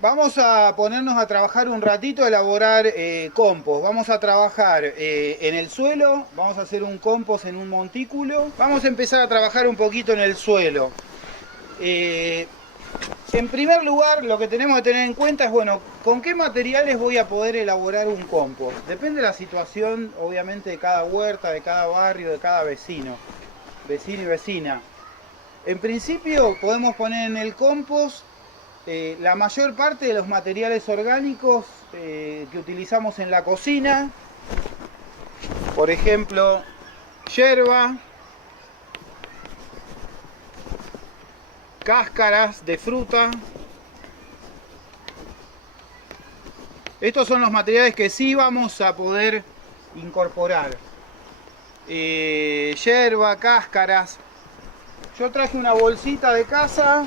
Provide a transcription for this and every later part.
Vamos a ponernos a trabajar un ratito, a elaborar compost. Vamos a trabajar en el suelo, vamos a hacer un compost en un montículo. Vamos a empezar a trabajar un poquito en el suelo. En primer lugar, lo que tenemos que tener en cuenta es, bueno, ¿con qué materiales voy a poder elaborar un compost? Depende de la situación, obviamente, de cada huerta, de cada barrio, de cada vecino y vecina. En principio, podemos poner en el compost la mayor parte de los materiales orgánicos que utilizamos en la cocina. Por ejemplo, yerba, cáscaras de fruta. Estos son los materiales que sí vamos a poder incorporar. Yerba, cáscaras. Yo traje una bolsita de casa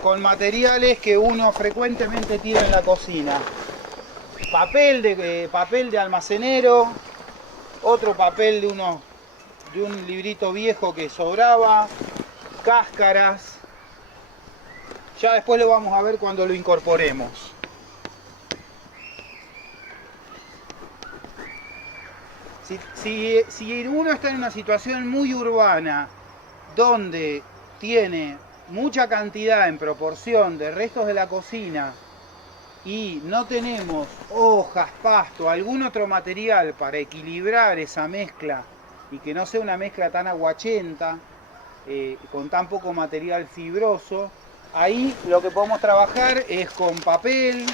con materiales que uno frecuentemente tira en la cocina. Papel de almacenero, otro papel de un librito viejo que sobraba, cáscaras. Ya después lo vamos a ver cuando lo incorporemos. Si uno está en una situación muy urbana, donde tiene mucha cantidad en proporción de restos de la cocina y no tenemos hojas, pasto, algún otro material para equilibrar esa mezcla y que no sea una mezcla tan aguachenta, con tan poco material fibroso, ahí lo que podemos trabajar es con papel,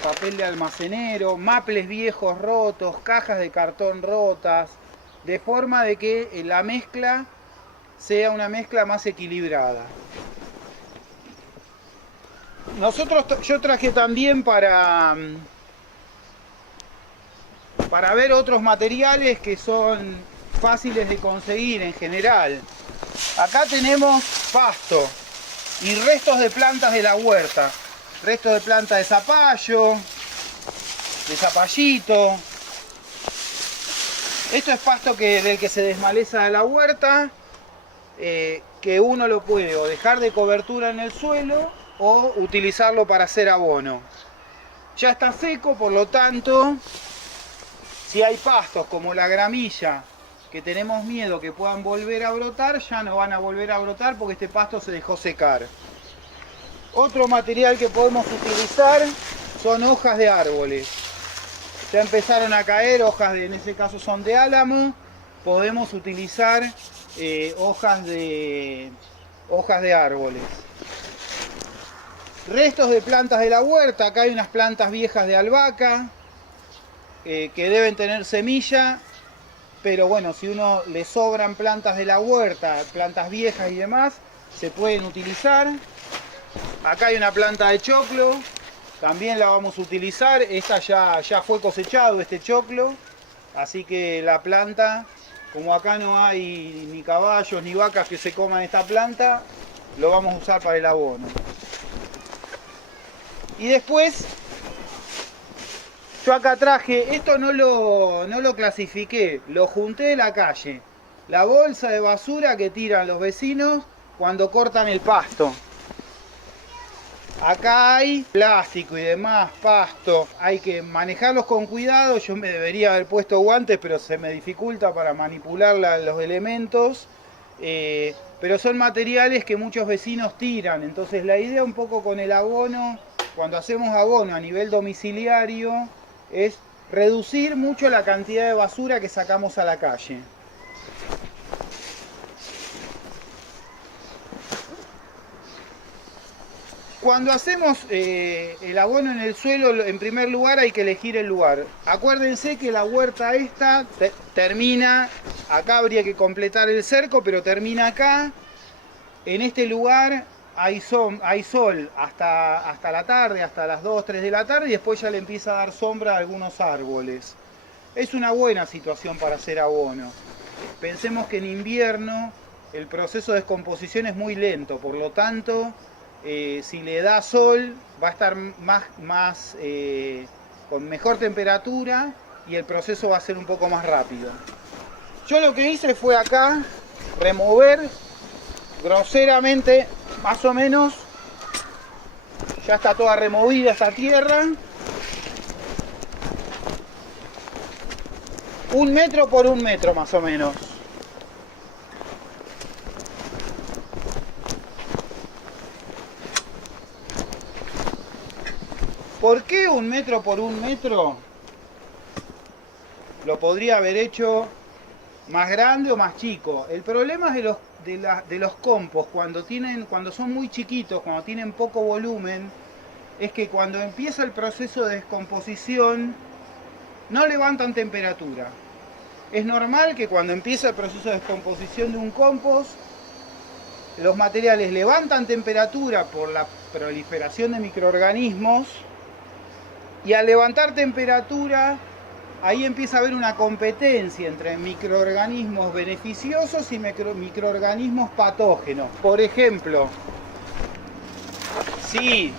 papel de almacenero, maples viejos rotos, cajas de cartón rotas, de forma de que la mezcla sea una mezcla más equilibrada. Yo traje también para ver otros materiales que son fáciles de conseguir en general. Acá tenemos pasto y restos de plantas de la huerta. Restos de planta de zapallo, de zapallito. Esto es pasto del que se desmaleza de la huerta, que uno lo puede o dejar de cobertura en el suelo o utilizarlo para hacer abono. Ya está seco, por lo tanto, si hay pastos como la gramilla, que tenemos miedo que puedan volver a brotar, ya no van a volver a brotar porque este pasto se dejó secar. Otro material que podemos utilizar son hojas de árboles. Ya empezaron a caer hojas, en ese caso son de álamo. Podemos utilizar hojas de árboles. Restos de plantas de la huerta. Acá hay unas plantas viejas de albahaca que deben tener semilla, pero bueno, si uno le sobran plantas de la huerta, plantas viejas y demás, se pueden utilizar. Acá hay una planta de choclo, también la vamos a utilizar. Esta ya fue cosechado, este choclo, así que la planta, como acá no hay ni caballos ni vacas que se coman esta planta, lo vamos a usar para el abono. Y después, yo acá traje, esto no lo clasifiqué, lo junté de la calle. La bolsa de basura que tiran los vecinos cuando cortan el pasto. Acá hay plástico y demás, pasto. Hay que manejarlos con cuidado. Yo me debería haber puesto guantes, pero se me dificulta para manipular los elementos. Pero son materiales que muchos vecinos tiran. Entonces la idea un poco con el abono, cuando hacemos abono a nivel domiciliario, es reducir mucho la cantidad de basura que sacamos a la calle. Cuando hacemos el abono en el suelo, en primer lugar hay que elegir el lugar. Acuérdense que la huerta esta termina, acá habría que completar el cerco, pero termina acá. En este lugar hay sol hasta la tarde, hasta las 2, 3 de la tarde, y después ya le empieza a dar sombra a algunos árboles. Es una buena situación para hacer abono. Pensemos que en invierno el proceso de descomposición es muy lento, por lo tanto, si le da sol va a estar con mejor temperatura y el proceso va a ser un poco más rápido. Yo lo que hice fue acá remover groseramente, más o menos, Ya está toda removida esta tierra. 1 metro por 1 metro más o menos. ¿Por qué 1 metro por 1 metro? Lo podría haber hecho más grande o más chico. El problema es de los compost cuando son muy chiquitos, cuando tienen poco volumen, es que cuando empieza el proceso de descomposición no levantan temperatura. Es normal que cuando empieza el proceso de descomposición de un compost, los materiales levantan temperatura por la proliferación de microorganismos, y al levantar temperatura, ahí empieza a haber una competencia entre microorganismos beneficiosos y microorganismos patógenos. Por ejemplo, si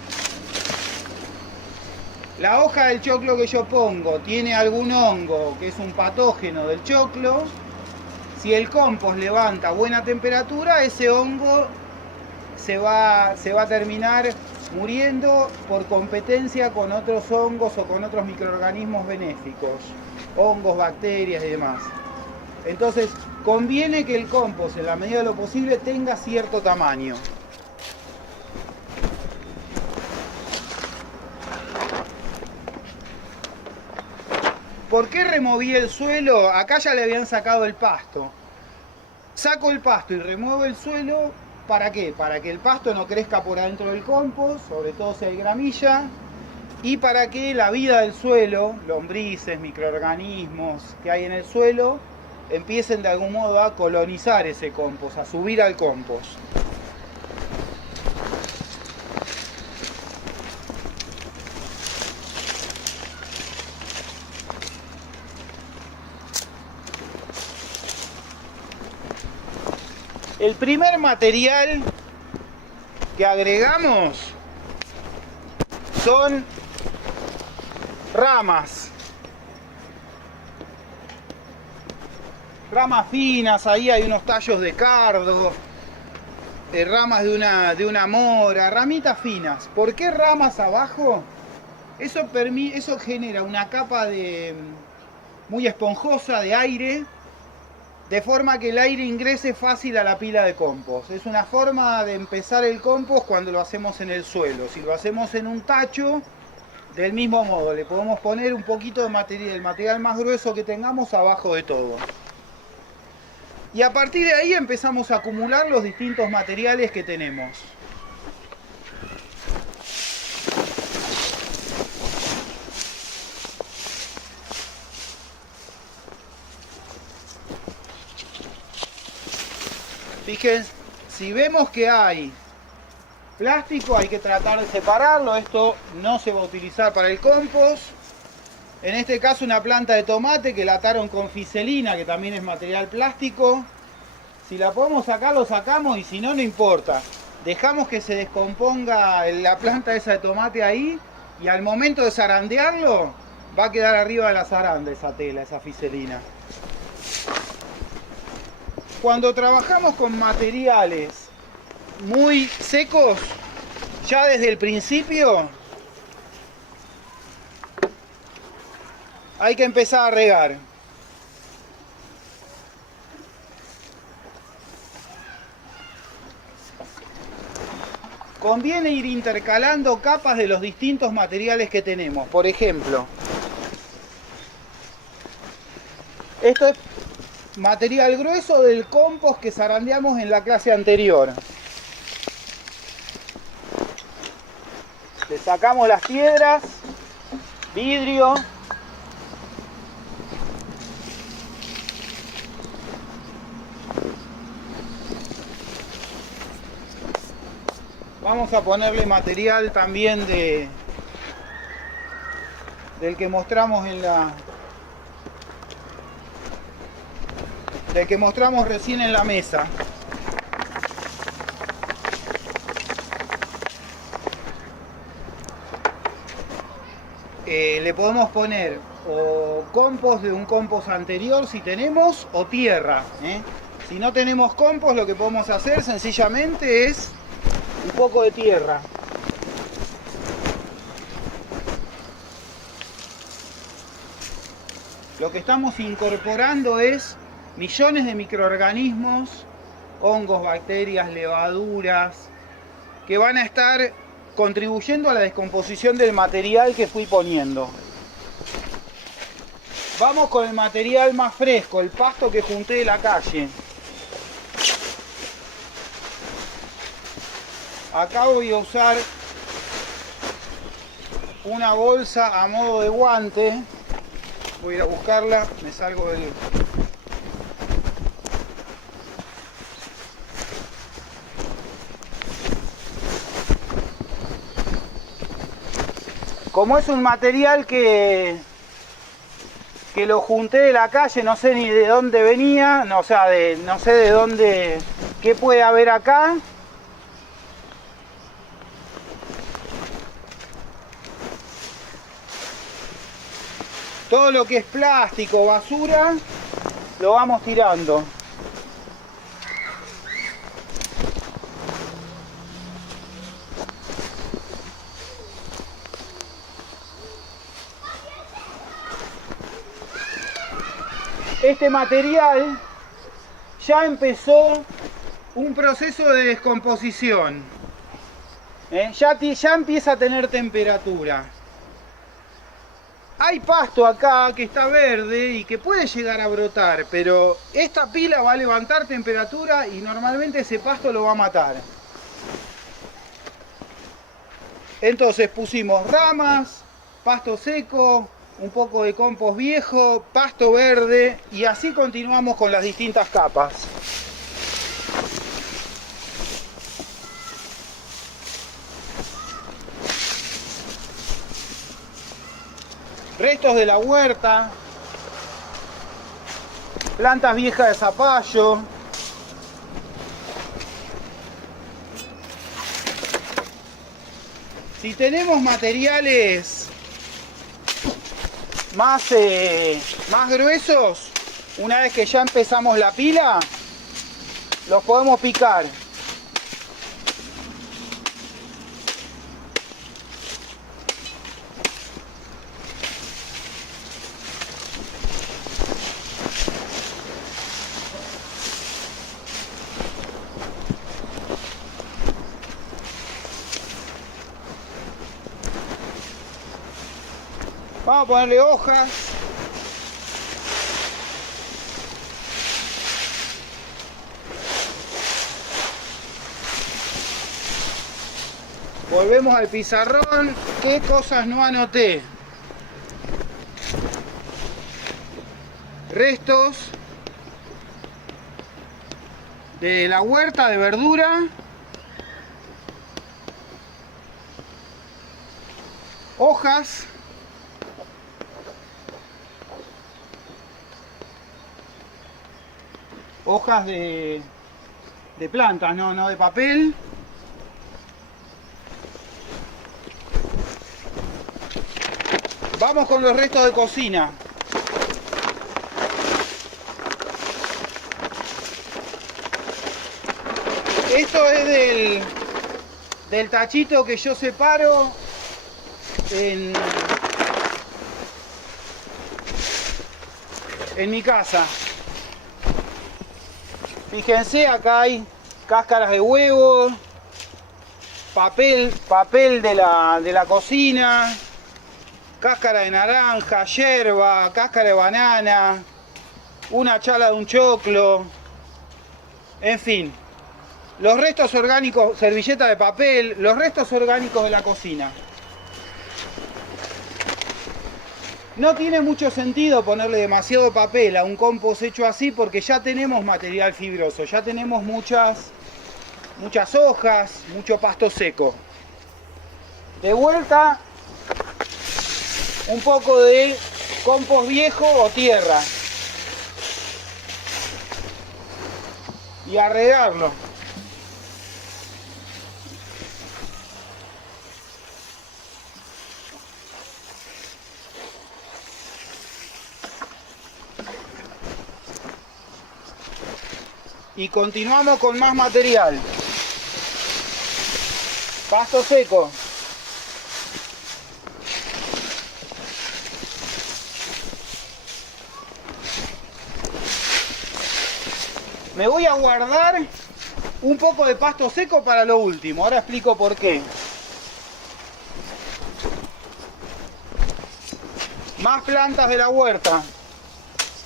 la hoja del choclo que yo pongo tiene algún hongo que es un patógeno del choclo, si el compost levanta buena temperatura, ese hongo se va a terminar muriendo por competencia con otros hongos o con otros microorganismos benéficos, hongos, bacterias y demás. Entonces, conviene que el compost, en la medida de lo posible, tenga cierto tamaño. ¿Por qué removí el suelo? Acá ya le habían sacado el pasto. Saco el pasto y remuevo el suelo. ¿Para qué? Para que el pasto no crezca por adentro del compost, sobre todo si hay gramilla, y para que la vida del suelo, lombrices, microorganismos que hay en el suelo, empiecen de algún modo a colonizar ese compost, a subir al compost. El primer material que agregamos son ramas. Ramas finas, ahí hay unos tallos de cardo, ramas de una mora, ramitas finas. ¿Por qué ramas abajo? Eso genera una capa muy esponjosa de aire, de forma que el aire ingrese fácil a la pila de compost. Es una forma de empezar el compost cuando lo hacemos en el suelo. Si lo hacemos en un tacho, del mismo modo, le podemos poner un poquito de material, el material más grueso que tengamos abajo de todo. Y a partir de ahí empezamos a acumular los distintos materiales que tenemos. Fíjense, si vemos que hay plástico, hay que tratar de separarlo. Esto no se va a utilizar para el compost. En este caso una planta de tomate que la ataron con fiselina, que también es material plástico. Si la podemos sacar, lo sacamos, y si no, no importa. Dejamos que se descomponga la planta esa de tomate ahí, y al momento de zarandearlo, va a quedar arriba de la zaranda esa tela, esa fiselina. Cuando trabajamos con materiales muy secos, ya desde el principio hay que empezar a regar. Conviene ir intercalando capas de los distintos materiales que tenemos. Por ejemplo, esto es material grueso del compost que zarandeamos en la clase anterior. Le sacamos las piedras, vidrio. Vamos a ponerle material también del que mostramos del que mostramos recién en la mesa. Le podemos poner o compost de un compost anterior si tenemos, o tierra. Si no tenemos compost, lo que podemos hacer sencillamente es un poco de tierra. Lo que estamos incorporando es millones de microorganismos, hongos, bacterias, levaduras, que van a estar contribuyendo a la descomposición del material que fui poniendo. Vamos con el material más fresco, el pasto que junté de la calle. Acá voy a usar una bolsa a modo de guante. Voy a ir a buscarla, me salgo del... Como es un material que lo junté de la calle, no sé ni de dónde venía, no, o sea, no sé de dónde, qué puede haber acá. Todo lo que es plástico, basura, lo vamos tirando. Este material ya empezó un proceso de descomposición. Ya empieza a tener temperatura. Hay pasto acá que está verde y que puede llegar a brotar, pero esta pila va a levantar temperatura y normalmente ese pasto lo va a matar. Entonces pusimos ramas, pasto seco, un poco de compost viejo, pasto verde y así continuamos con las distintas capas. Restos de la huerta, plantas viejas de zapallo, si tenemos materiales más gruesos, una vez que ya empezamos la pila, los podemos picar. Vamos a ponerle hojas. Volvemos al pizarrón. ¿Qué cosas no anoté? Restos de la huerta de verdura. Hojas. Hojas de plantas, no de papel. Vamos con los restos de cocina. Esto es del tachito que yo separo en mi casa. Fíjense, acá hay cáscaras de huevo, papel de la cocina, cáscara de naranja, yerba, cáscara de banana, una chala de un choclo, en fin. Los restos orgánicos, servilleta de papel, los restos orgánicos de la cocina. No tiene mucho sentido ponerle demasiado papel a un compost hecho así porque ya tenemos material fibroso, ya tenemos muchas hojas, mucho pasto seco. De vuelta, un poco de compost viejo o tierra. Y a regarlo. Y continuamos con más material. Pasto seco. Me voy a guardar un poco de pasto seco para lo último. Ahora explico por qué. Más plantas de la huerta.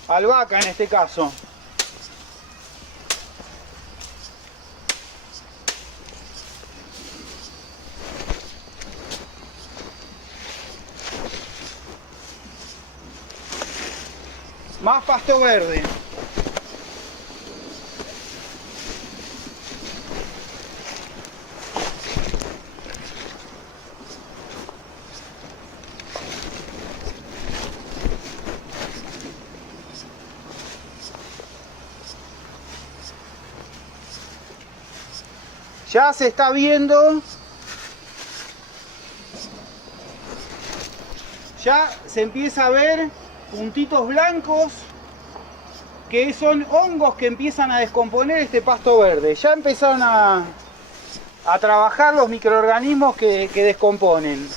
Albahaca en este caso. Más pasto verde. Ya se está viendo, ya se empieza a ver puntitos blancos que son hongos que empiezan a descomponer este pasto verde. Ya empezaron a trabajar los microorganismos que descomponen.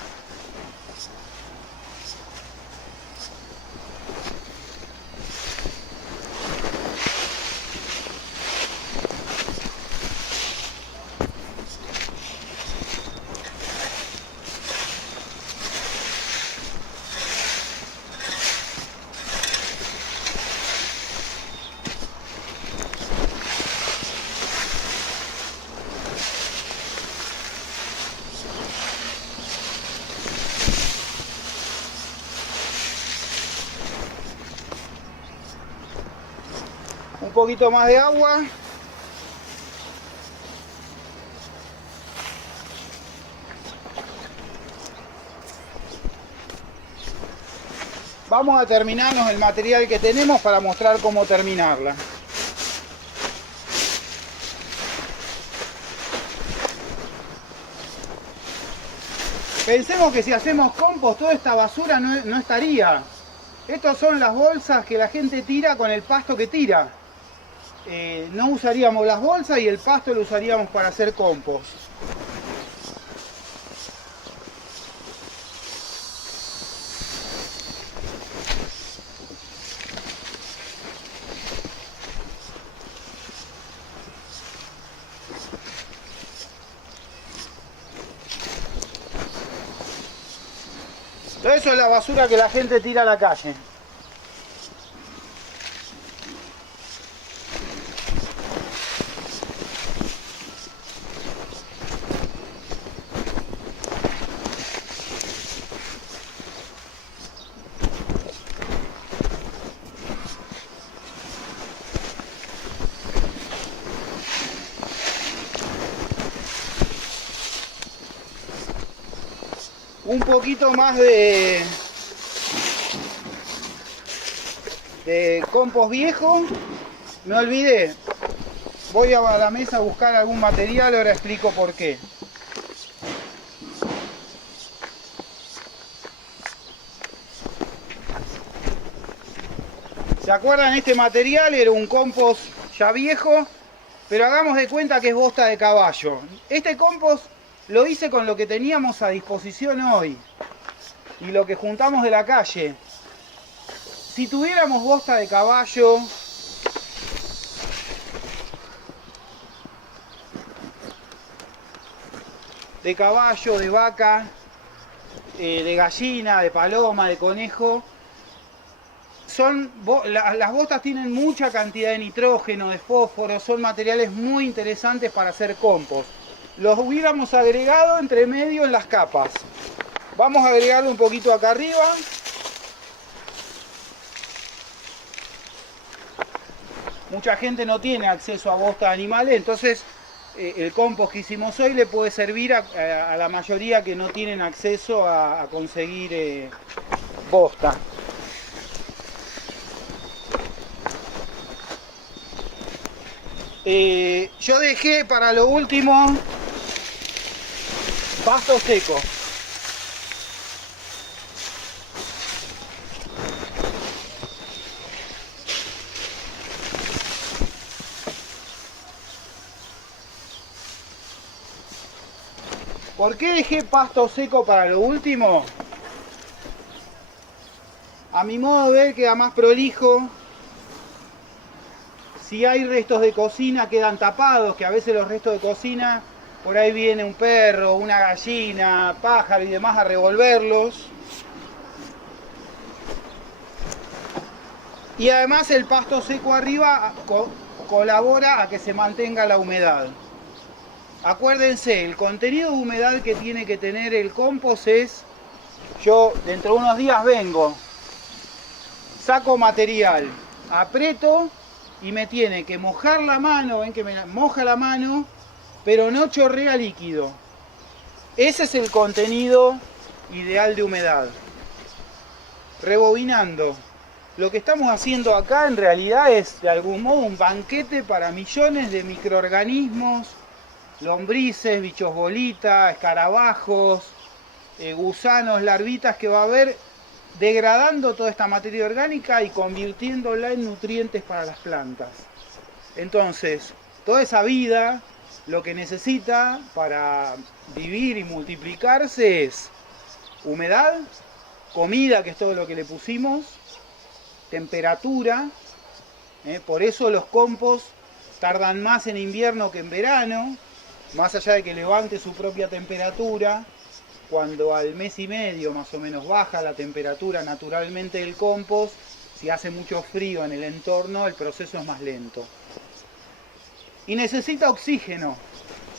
Un poquito más de agua. Vamos a terminarnos el material que tenemos para mostrar cómo terminarla. Pensemos que si hacemos compost, toda esta basura no estaría. Estas son las bolsas que la gente tira con el pasto que tira. No usaríamos las bolsas y el pasto lo usaríamos para hacer compost. Todo eso es la basura que la gente tira a la calle. Un poquito más de compost viejo. Me olvidé. Voy a la mesa a buscar algún material, ahora explico por qué. ¿Se acuerdan? Este material era un compost ya viejo, pero hagamos de cuenta que es bosta de caballo. Este compost lo hice con lo que teníamos a disposición hoy y lo que juntamos de la calle. Si tuviéramos bosta de caballo, de vaca, de gallina, de paloma, de conejo, las bostas tienen mucha cantidad de nitrógeno, de fósforo, son materiales muy interesantes para hacer compost. Los hubiéramos agregado entre medio en las capas. Vamos a agregarlo un poquito acá arriba. Mucha gente no tiene acceso a bosta de animales, entonces el compost que hicimos hoy le puede servir a la mayoría que no tienen acceso a conseguir bosta. Yo dejé para lo último pasto seco. ¿Por qué dejé pasto seco para lo último? A mi modo de ver queda más prolijo. Si hay restos de cocina quedan tapados, que a veces los restos de cocina, por ahí viene un perro, una gallina, pájaro y demás a revolverlos. Y además el pasto seco arriba colabora a que se mantenga la humedad. Acuérdense, el contenido de humedad que tiene que tener el compost es, yo dentro de unos días vengo, saco material, aprieto y me tiene que mojar la mano, ven que me moja la mano, pero no chorrea líquido. Ese es el contenido ideal de humedad. Rebobinando, lo que estamos haciendo acá en realidad es de algún modo un banquete para millones de microorganismos, lombrices, bichos bolita, escarabajos, gusanos, larvitas que va a haber degradando toda esta materia orgánica y convirtiéndola en nutrientes para las plantas. Entonces, toda esa vida, lo que necesita para vivir y multiplicarse es humedad, comida, que es todo lo que le pusimos, temperatura, por eso los compost tardan más en invierno que en verano, más allá de que levante su propia temperatura. Cuando al mes y medio más o menos baja la temperatura naturalmente del compost, si hace mucho frío en el entorno, el proceso es más lento. Y necesita oxígeno.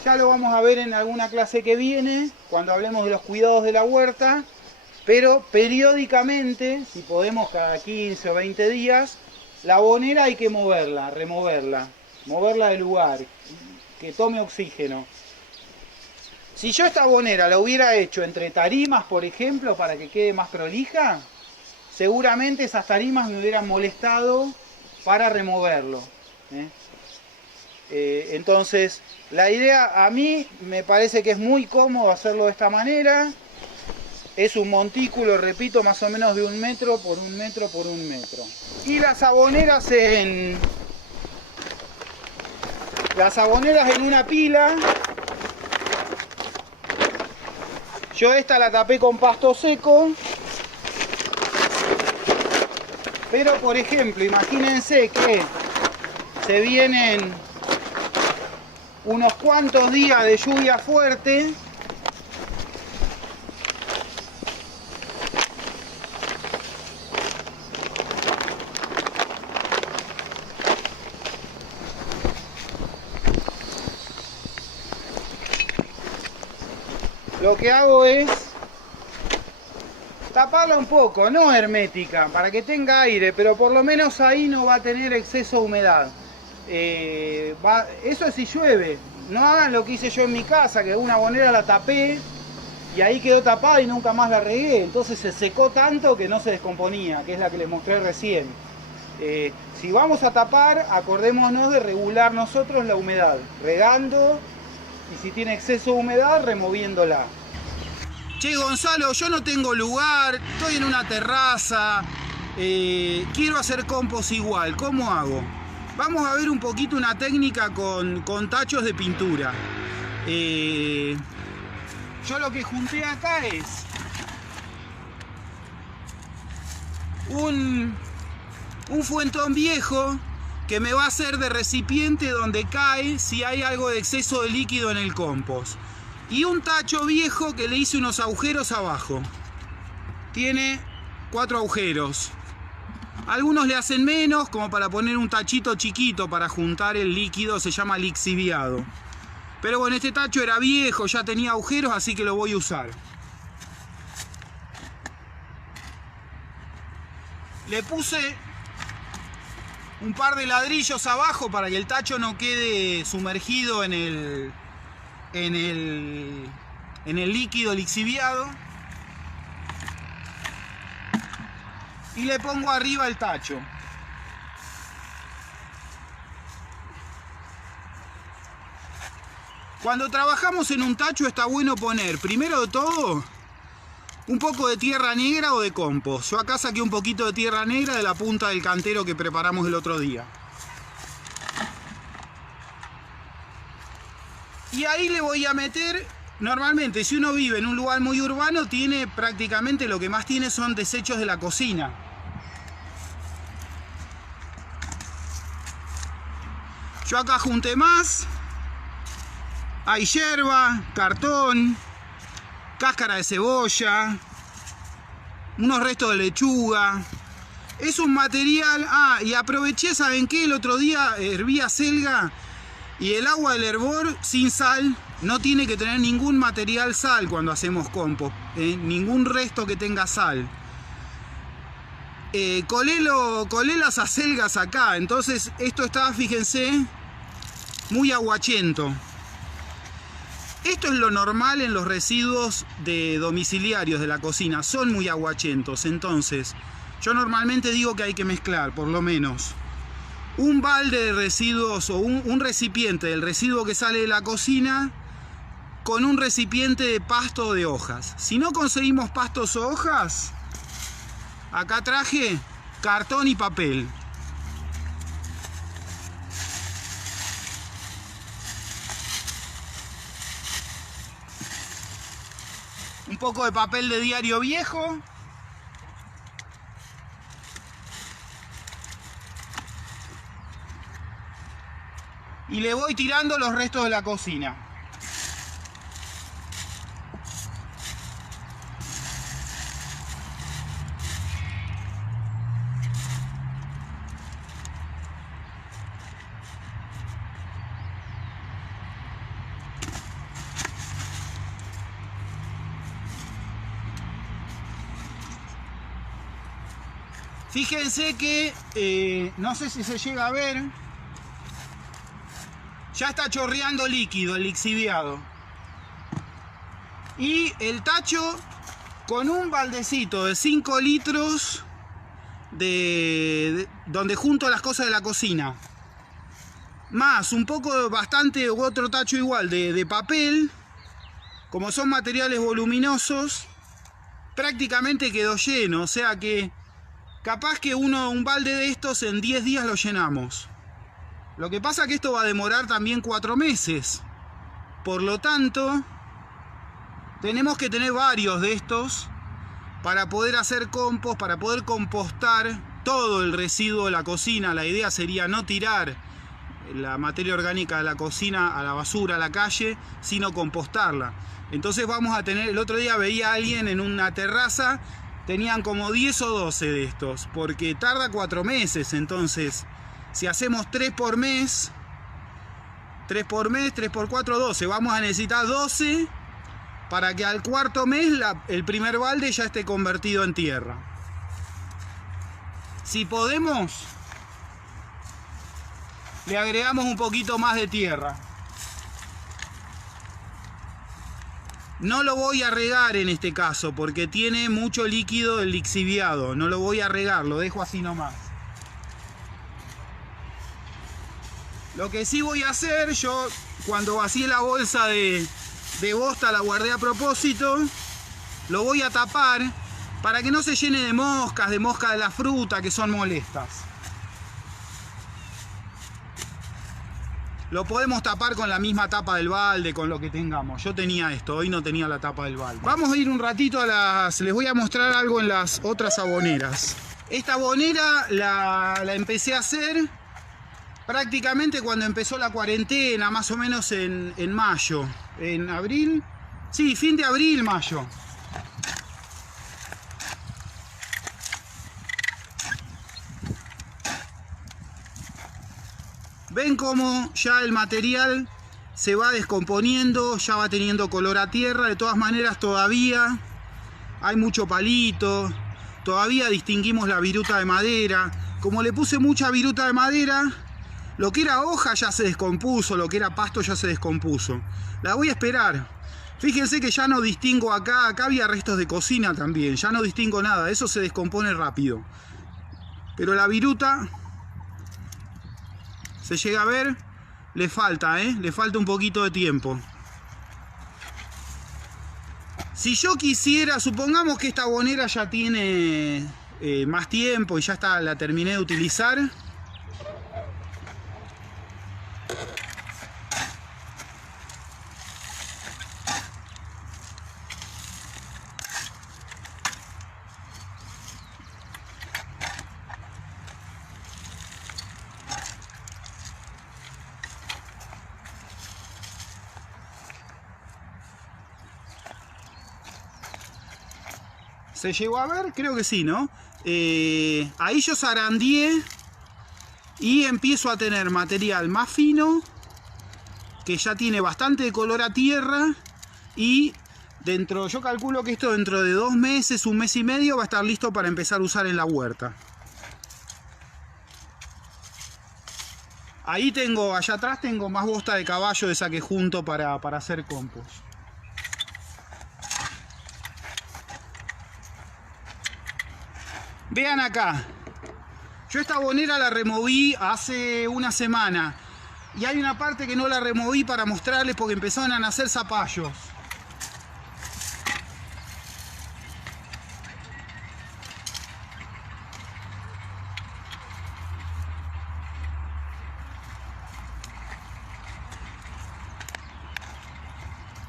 Ya lo vamos a ver en alguna clase que viene, cuando hablemos de los cuidados de la huerta, pero periódicamente, si podemos cada 15 o 20 días, la abonera hay que moverla, removerla, moverla del lugar, que tome oxígeno. Si yo esta abonera la hubiera hecho entre tarimas, por ejemplo, para que quede más prolija, seguramente esas tarimas me hubieran molestado para removerlo. Entonces, la idea a mí me parece que es muy cómodo hacerlo de esta manera. Es un montículo, repito, más o menos de 1 metro por 1 metro por 1 metro. Y las aboneras en una pila. Yo esta la tapé con pasto seco. Pero por ejemplo, imagínense que se vienen unos cuantos días de lluvia fuerte. Lo que hago es taparla un poco, no hermética, para que tenga aire, pero por lo menos ahí no va a tener exceso de humedad. Eso es si llueve. No hagan lo que hice yo en mi casa, que una abonera la tapé y ahí quedó tapada y nunca más la regué. Entonces se secó tanto que no se descomponía, que es la que les mostré recién. Si vamos a tapar, acordémonos de regular nosotros la humedad, regando, y si tiene exceso de humedad, removiéndola. Che, Gonzalo, yo no tengo lugar, estoy en una terraza, quiero hacer compost igual, ¿cómo hago? Vamos a ver un poquito una técnica con tachos de pintura. Yo lo que junté acá es un fuentón viejo que me va a ser de recipiente donde cae si hay algo de exceso de líquido en el compost. Y un tacho viejo que le hice unos agujeros abajo. Tiene 4 agujeros. Algunos le hacen menos, como para poner un tachito chiquito para juntar el líquido, se llama lixiviado. Pero bueno, este tacho era viejo, ya tenía agujeros, así que lo voy a usar. Le puse un par de ladrillos abajo para que el tacho no quede sumergido en el líquido lixiviado. Y le pongo arriba el tacho. Cuando trabajamos en un tacho está bueno poner, primero de todo, un poco de tierra negra o de compost. Yo acá saqué un poquito de tierra negra de la punta del cantero que preparamos el otro día. Y ahí le voy a meter, normalmente si uno vive en un lugar muy urbano, tiene prácticamente lo que más tiene son desechos de la cocina. Yo acá junté más. Hay yerba, cartón, cáscara de cebolla, unos restos de lechuga. Es un material... y aproveché, ¿saben qué? El otro día herví acelga y el agua del hervor sin sal. No tiene que tener ningún material sal cuando hacemos compost, ningún resto que tenga sal. Colé las acelgas acá, entonces esto está, fíjense, muy aguachento. Esto es lo normal en los residuos domiciliarios de la cocina, son muy aguachentos. Entonces, yo normalmente digo que hay que mezclar, por lo menos, un balde de residuos o un recipiente del residuo que sale de la cocina con un recipiente de pasto o de hojas. Si no conseguimos pastos o hojas, acá traje cartón y papel. Un poco de papel de diario viejo. Y le voy tirando los restos de la cocina. Fíjense que, no sé si se llega a ver, ya está chorreando líquido, el lixiviado. Y el tacho con un baldecito de 5 litros donde junto las cosas de la cocina. Más un poco, bastante, u otro tacho igual de papel. Como son materiales voluminosos, prácticamente quedó lleno, o sea que capaz que un balde de estos en 10 días lo llenamos. Lo que pasa es que esto va a demorar también 4 meses. Por lo tanto, tenemos que tener varios de estos para poder hacer compost, para poder compostar todo el residuo de la cocina. La idea sería no tirar la materia orgánica de la cocina a la basura, a la calle, sino compostarla. Entonces vamos a tener, el otro día veía a alguien en una terraza, tenían como 10 o 12 de estos, porque tarda 4 meses. Entonces, si hacemos 3 por mes, 3 por 4, 12. Vamos a necesitar 12 para que al cuarto mes el primer balde ya esté convertido en tierra. Si podemos, le agregamos un poquito más de tierra. No lo voy a regar en este caso porque tiene mucho líquido del lixiviado. No lo voy a regar, lo dejo así nomás. Lo que sí voy a hacer, yo cuando vacié la bolsa de bosta, la guardé a propósito, lo voy a tapar para que no se llene de moscas de la fruta, que son molestas. Lo podemos tapar con la misma tapa del balde, con lo que tengamos. Yo tenía esto, hoy no tenía la tapa del balde. Vamos a ir un ratito les voy a mostrar algo en las otras aboneras. Esta abonera la empecé a hacer prácticamente cuando empezó la cuarentena, más o menos en mayo. ¿En abril? Sí, fin de abril, mayo. Ven cómo ya el material se va descomponiendo, ya va teniendo color a tierra. De todas maneras todavía hay mucho palito, todavía distinguimos la viruta de madera. Como le puse mucha viruta de madera, lo que era hoja ya se descompuso, lo que era pasto ya se descompuso. La voy a esperar. Fíjense que ya no distingo acá había restos de cocina también, ya no distingo nada, eso se descompone rápido. Pero la viruta, se llega a ver, le falta un poquito de tiempo. Si yo quisiera, supongamos que esta abonera ya tiene más tiempo y ya la terminé de utilizar. ¿Se llegó a ver? Creo que sí, ¿no? Ahí yo zarandeé y empiezo a tener material más fino, que ya tiene bastante color a tierra, y yo calculo que esto dentro de 2 meses, 1 mes y medio, va a estar listo para empezar a usar en la huerta. Ahí tengo, allá atrás tengo más bosta de caballo de esa que junto para hacer compost. Vean acá, yo esta abonera la removí hace una semana y hay una parte que no la removí para mostrarles porque empezaron a nacer zapallos.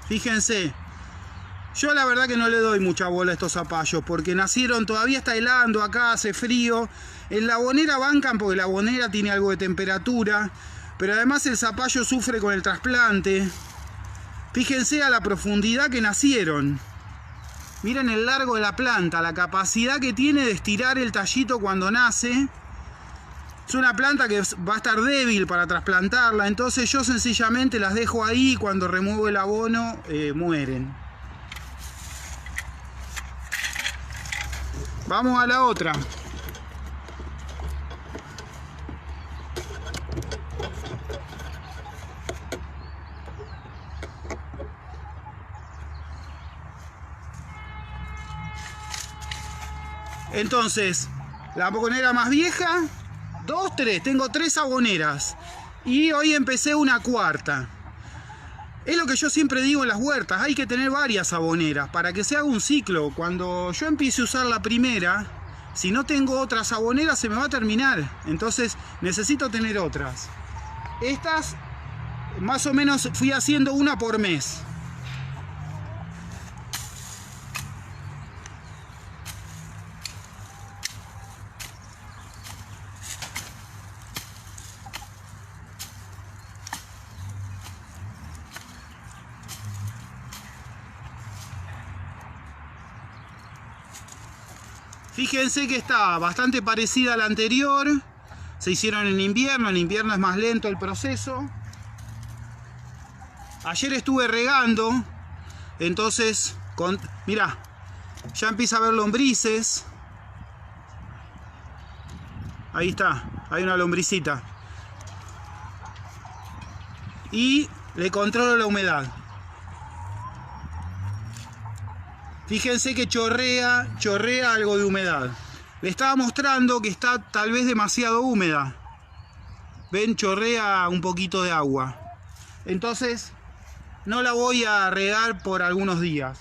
Fíjense, yo la verdad que no le doy mucha bola a estos zapallos porque nacieron, todavía está helando acá, hace frío. En la abonera bancan porque la abonera tiene algo de temperatura, pero además el zapallo sufre con el trasplante. Fíjense a la profundidad que nacieron. Miren el largo de la planta, la capacidad que tiene de estirar el tallito cuando nace. Es una planta que va a estar débil para trasplantarla, entonces yo sencillamente las dejo ahí y cuando remuevo el abono mueren. Vamos a la otra. Entonces, la abonera más vieja, 2, 3, tengo 3 aboneras y hoy empecé una cuarta. Es lo que yo siempre digo en las huertas, hay que tener varias aboneras para que se haga un ciclo. Cuando yo empiece a usar la primera, si no tengo otras aboneras se me va a terminar, entonces necesito tener otras. Estas más o menos fui haciendo una por mes. Fíjense que está bastante parecida a la anterior. Se hicieron en invierno es más lento el proceso. Ayer estuve regando, entonces, mirá, ya empieza a haber lombrices. Ahí está, hay una lombricita. Y le controlo la humedad. Fíjense que chorrea algo de humedad. Le estaba mostrando que está tal vez demasiado húmeda. Ven, chorrea un poquito de agua. Entonces, no la voy a regar por algunos días.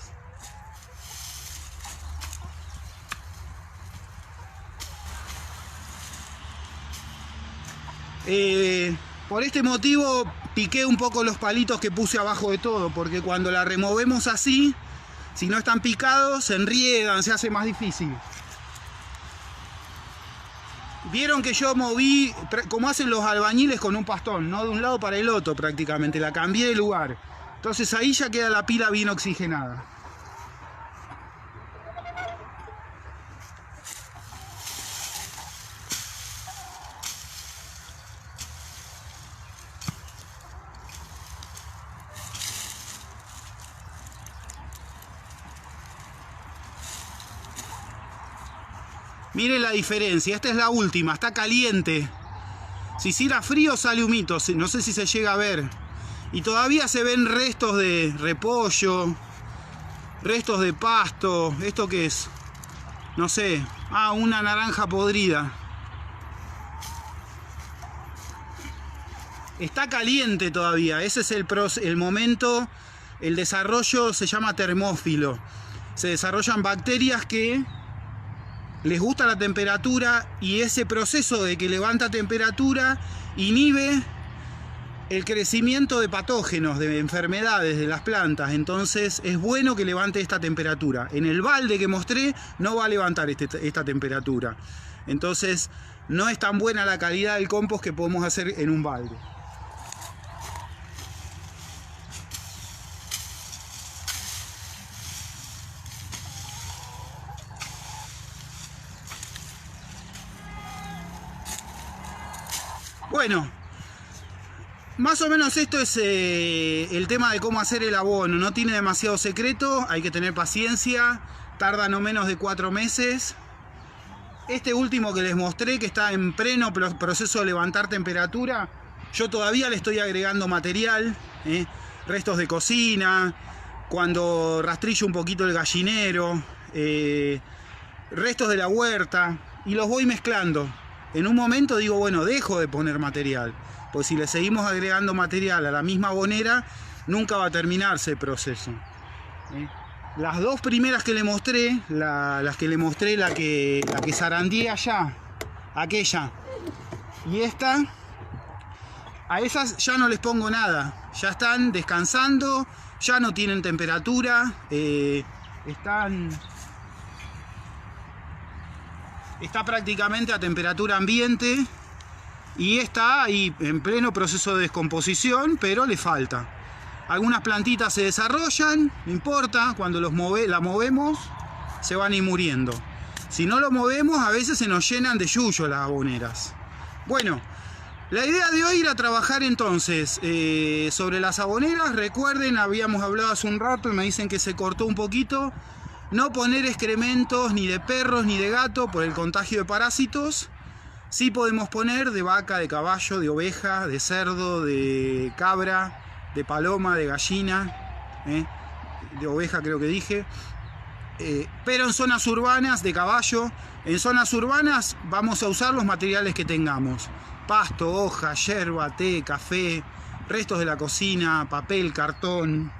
Por este motivo piqué un poco los palitos que puse abajo de todo, porque cuando la removemos así, si no están picados, se enriedan, se hace más difícil. Vieron que yo moví, como hacen los albañiles con un pastón, ¿no? De un lado para el otro prácticamente, la cambié de lugar. Entonces ahí ya queda la pila bien oxigenada. Miren la diferencia, esta es la última, está caliente. Si hiciera frío sale humito, no sé si se llega a ver. Y todavía se ven restos de repollo, restos de pasto. ¿Esto qué es? No sé. Ah, una naranja podrida. Está caliente todavía, ese es el momento, el desarrollo se llama termófilo. Se desarrollan bacterias que les gusta la temperatura y ese proceso de que levanta temperatura inhibe el crecimiento de patógenos, de enfermedades de las plantas. Entonces es bueno que levante esta temperatura. En el balde que mostré no va a levantar esta temperatura. Entonces no es tan buena la calidad del compost que podemos hacer en un balde. Bueno, más o menos esto es el tema de cómo hacer el abono. No tiene demasiado secreto, hay que tener paciencia, tarda no menos de 4 meses. Este último que les mostré, que está en pleno proceso de levantar temperatura, yo todavía le estoy agregando material, restos de cocina, cuando rastrillo un poquito el gallinero, restos de la huerta, y los voy mezclando. En un momento digo, bueno, dejo de poner material, pues si le seguimos agregando material a la misma abonera, nunca va a terminarse el proceso. Las dos primeras que le mostré, la que zarandeé allá, aquella y esta, a esas ya no les pongo nada, ya están descansando, ya no tienen temperatura, está prácticamente a temperatura ambiente y está ahí en pleno proceso de descomposición, pero le falta. Algunas plantitas se desarrollan, no importa, cuando la movemos se van a ir muriendo. Si no lo movemos, a veces se nos llenan de yuyo las aboneras. Bueno, la idea de hoy era trabajar entonces sobre las aboneras. Recuerden, habíamos hablado hace un rato y me dicen que se cortó un poquito. No poner excrementos ni de perros ni de gato por el contagio de parásitos. Sí podemos poner de vaca, de caballo, de oveja, de cerdo, de cabra, de paloma, de gallina, de oveja creo que dije, pero en zonas urbanas de caballo. En zonas urbanas vamos a usar los materiales que tengamos: pasto, hoja, yerba, té, café, restos de la cocina, papel, cartón,